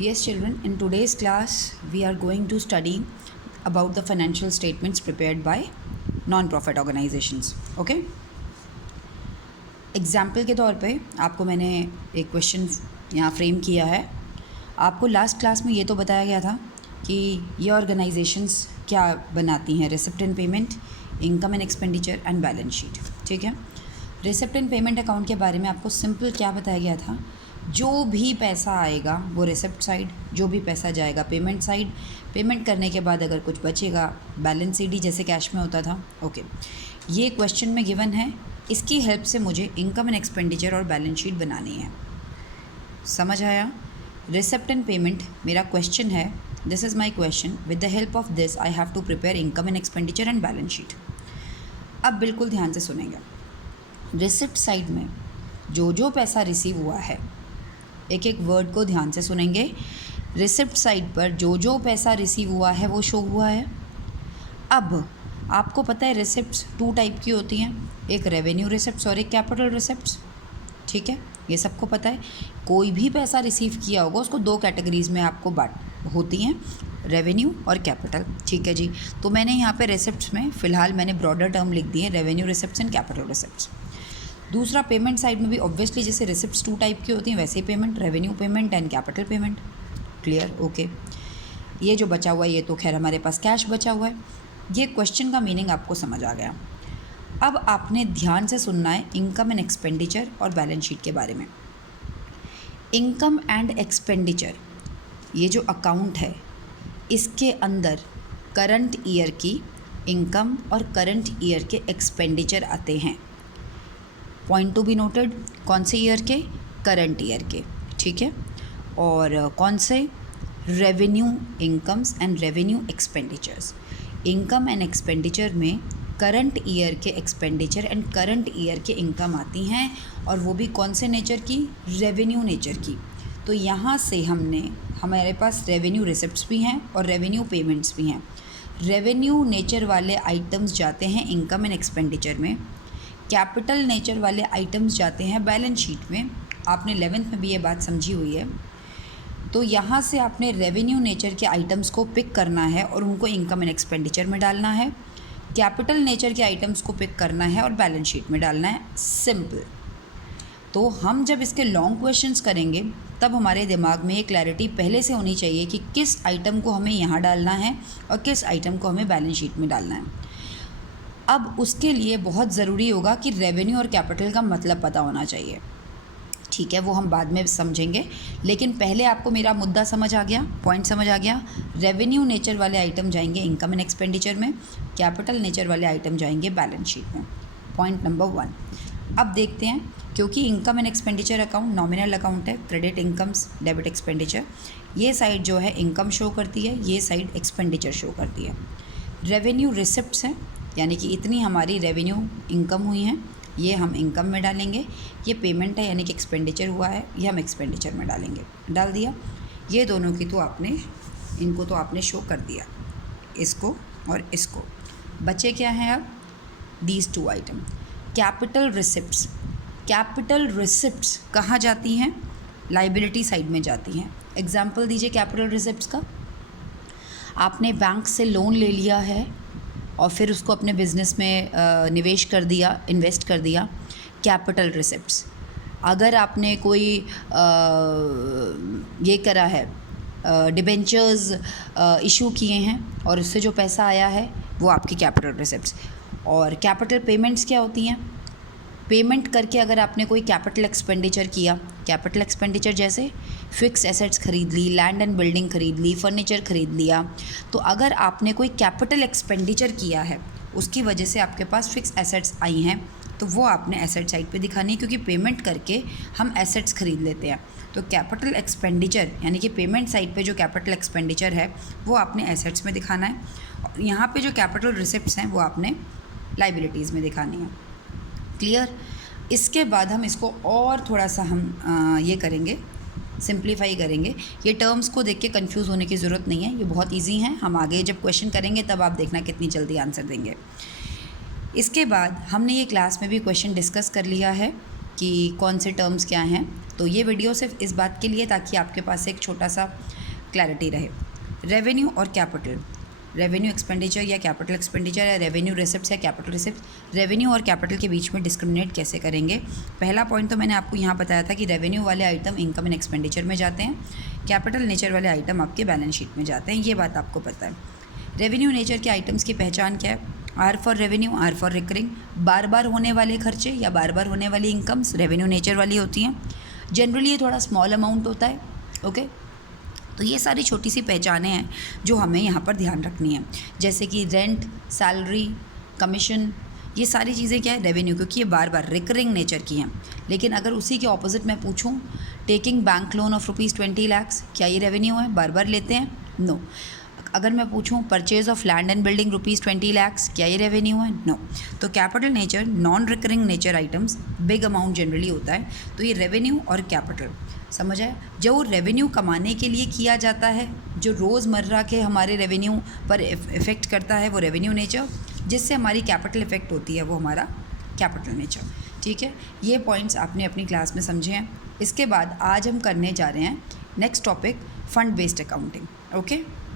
Yes, children, in today's class, we are going to study about the financial statements prepared by non-profit organizations. Okay? Example के तौर पे आपको मैंने एक question यहाँ फ्रेम किया है। आपको लास्ट क्लास में ये तो बताया गया था कि ये ऑर्गेनाइजेशंस क्या बनाती हैं, receipt and payment, income and expenditure and balance sheet. ठीक है, रिसिप्ट एंड पेमेंट अकाउंट के बारे में आपको सिंपल क्या बताया गया था, जो भी पैसा आएगा वो रिसिप्ट साइड, जो भी पैसा जाएगा पेमेंट साइड, पेमेंट करने के बाद अगर कुछ बचेगा बैलेंस शीट ही जैसे कैश में होता था। ओके, ये क्वेश्चन में गिवन है, इसकी हेल्प से मुझे इनकम एंड एक्सपेंडिचर और बैलेंस शीट बनानी है। समझ आया? रिसिप्ट एंड पेमेंट मेरा क्वेश्चन है, this is my question, with the help of this I have to prepare income and expenditure and balance sheet. अब बिल्कुल ध्यान से सुनेंगे, रिसिप्ट साइड में जो जो पैसा रिसीव हुआ है, एक एक वर्ड को ध्यान से सुनेंगे। रिसिप्ट साइड पर जो जो पैसा रिसीव हुआ है वो शो हुआ है। अब आपको पता है रिसिप्ट्स 2 टाइप की होती हैं, एक रेवेन्यू रिसिप्ट्स और एक कैपिटल रिसिप्ट्स। ठीक है, ये सबको पता है। कोई भी पैसा रिसीव किया होगा उसको 2 कैटेगरीज़ में आपको बांट होती हैं, रेवेन्यू और कैपिटल। ठीक है जी, तो मैंने यहाँ पे रिसिप्ट्स में फ़िलहाल मैंने ब्रॉडर टर्म लिख दिए, revenue receipts and capital receipts. दूसरा, पेमेंट साइड में भी ऑब्वियसली जैसे रिसिप्ट्स 2 टाइप की होती हैं वैसे ही payment, revenue payment and capital payment. Clear? Okay, ये जो बचा हुआ है ये तो खैर हमारे पास कैश बचा हुआ है। ये क्वेश्चन का मीनिंग आपको समझ आ गया। अब आपने ध्यान से सुनना है इनकम एंड एक्सपेंडिचर और बैलेंस शीट के बारे में। इनकम एंड एक्सपेंडिचर, ये जो अकाउंट है इसके अंदर करंट ईयर की इनकम और करंट ईयर के एक्सपेंडिचर आते हैं। पॉइंट टू बी नोटेड, कौन से ईयर के? करंट ईयर के। ठीक है, और कौन से? Revenue incomes and revenue expenditures. Income and expenditure में करंट ईयर के एक्सपेंडिचर एंड करंट ईयर के इनकम आती हैं, और वो भी कौन से नेचर की? रेवेन्यू नेचर की। तो यहाँ से हमारे पास रेवेन्यू रिसिप्ट्स भी हैं और रेवेन्यू पेमेंट्स भी हैं। रेवेन्यू नेचर वाले आइटम्स जाते हैं इनकम एंड एक्सपेंडिचर में, कैपिटल नेचर वाले आइटम्स जाते हैं बैलेंस शीट में। आपने 11th में भी ये बात समझी हुई है। तो यहाँ से आपने रेवेन्यू नेचर के आइटम्स को पिक करना है और उनको इनकम एंड एक्सपेंडिचर में डालना है, कैपिटल नेचर के आइटम्स को पिक करना है और बैलेंस शीट में डालना है। सिंपल। तो हम जब इसके लॉन्ग क्वेश्चंस करेंगे तब हमारे दिमाग में ये क्लैरिटी पहले से होनी चाहिए कि किस आइटम को हमें यहाँ डालना है और किस आइटम को हमें बैलेंस शीट में डालना है। अब उसके लिए बहुत ज़रूरी होगा कि रेवेन्यू और कैपिटल का मतलब पता होना चाहिए। ठीक है, वो हम बाद में समझेंगे, लेकिन पहले आपको मेरा मुद्दा समझ आ गया, पॉइंट समझ आ गया। रेवेन्यू नेचर वाले आइटम जाएंगे इनकम एंड एक्सपेंडिचर में, कैपिटल नेचर वाले आइटम जाएंगे बैलेंस शीट में। Point number 1। अब देखते हैं, क्योंकि income and expenditure account nominal account है, क्रेडिट इनकम्स डेबिट एक्सपेंडिचर, ये साइड जो है इनकम शो करती है, ये साइड एक्सपेंडिचर शो करती है। रेवेन्यू रिसिप्ट्स हैं, यानी कि इतनी हमारी रेवेन्यू इनकम हुई हैं, ये हम इनकम में डालेंगे। ये पेमेंट है यानी कि एक्सपेंडिचर हुआ है, ये हम एक्सपेंडिचर में डालेंगे। डाल दिया। ये दोनों की तो इनको तो आपने शो कर दिया, इसको और इसको। बचे क्या हैं अब? These 2 item. Capital receipts. Capital receipts कहाँ जाती हैं? लाइबिलिटी साइड में जाती हैं। एग्जाम्पल दीजिए कैपिटल रिसिप्ट्स का। आपने बैंक से लोन ले लिया है और फिर उसको अपने बिज़नेस में निवेश कर दिया, इन्वेस्ट कर दिया, कैपिटल रिसिप्ट्स। अगर आपने कोई ये करा है, डिबेंचर्स इशू किए हैं और उससे जो पैसा आया है वो आपकी कैपिटल रिसिप्ट्स। और कैपिटल पेमेंट्स क्या होती हैं? पेमेंट करके अगर आपने कोई कैपिटल एक्सपेंडिचर किया, कैपिटल एक्सपेंडिचर जैसे फिक्स एसेट्स खरीद ली, लैंड एंड बिल्डिंग खरीद ली, फर्नीचर खरीद लिया, तो अगर आपने कोई कैपिटल एक्सपेंडिचर किया है उसकी वजह से आपके पास फिक्स एसेट्स आई हैं, तो वो आपने एसेट साइड पे दिखानी है, क्योंकि पेमेंट करके हम एसेट्स खरीद लेते हैं। तो कैपिटल एक्सपेंडिचर यानी कि पेमेंट साइड पे जो कैपिटल एक्सपेंडिचर है वो आपने एसेट्स में दिखाना है, और यहाँ पे जो कैपिटल रिसिप्ट्स हैं वो आपने लाइबिलिटीज़ में दिखानी है। क्लियर? इसके बाद हम इसको और थोड़ा सा हम ये करेंगे, सिंप्लीफाई करेंगे। ये टर्म्स को देख के कंफ्यूज होने की ज़रूरत नहीं है, ये बहुत इजी हैं। हम आगे जब क्वेश्चन करेंगे तब आप देखना कितनी जल्दी आंसर देंगे। इसके बाद हमने ये क्लास में भी क्वेश्चन डिस्कस कर लिया है कि कौन से टर्म्स क्या हैं। तो ये वीडियो सिर्फ इस बात के लिए ताकि आपके पास एक छोटा सा क्लैरिटी रहे। रेवेन्यू और कैपिटल, रेवेन्यू एक्सपेंडिचर या कैपिटल एक्सपेंडिचर, या रेवेन्यू रिसिप्ट्स या कैपिटल रिसिप्ट, रेवेन्यू और कैपिटल के बीच में डिस्क्रिमिनेट कैसे करेंगे। पहला पॉइंट तो मैंने आपको यहाँ बताया था कि रेवेन्यू वाले आइटम इनकम एंड एक्सपेंडिचर में जाते हैं, कैपिटल नेचर वाले आइटम आपके बैलेंस शीट में जाते हैं, ये बात आपको पता है। रेवेन्यू नेचर के आइटम्स की पहचान क्या है? R for revenue, R for recurring, बार बार होने वाले खर्चे या बार बार होने वाली इनकम्स रेवेन्यू नेचर वाली होती हैं। जनरली ये थोड़ा स्मॉल अमाउंट होता है, ओके। तो ये सारी छोटी सी पहचानें हैं जो हमें यहाँ पर ध्यान रखनी है, जैसे कि रेंट, सैलरी, कमीशन, ये सारी चीज़ें क्या है? रेवेन्यू, क्योंकि ये बार बार रिकरिंग नेचर की हैं। लेकिन अगर उसी के ऑपोजिट मैं पूछूं, taking bank loan of ₹20 lakhs, क्या ये रेवेन्यू है? बार बार लेते हैं? नो। अगर मैं पूछूं purchase of land and building ₹20 lakhs, क्या ये रेवेन्यू है? नो। तो capital nature, non recurring nature items big amount generally होता है, तो ये रेवेन्यू और कैपिटल समझ आए। जो वो रेवेन्यू कमाने के लिए किया जाता है, जो रोज़मर्रा के हमारे रेवेन्यू पर इफ़ेक्ट करता है, वो रेवेन्यू नेचर, जिससे हमारी कैपिटल इफ़ेक्ट होती है, वो हमारा कैपिटल नेचर। ठीक है, ये पॉइंट्स आपने अपनी क्लास में समझे हैं। इसके बाद आज हम करने जा रहे हैं next topic, fund based accounting. Okay.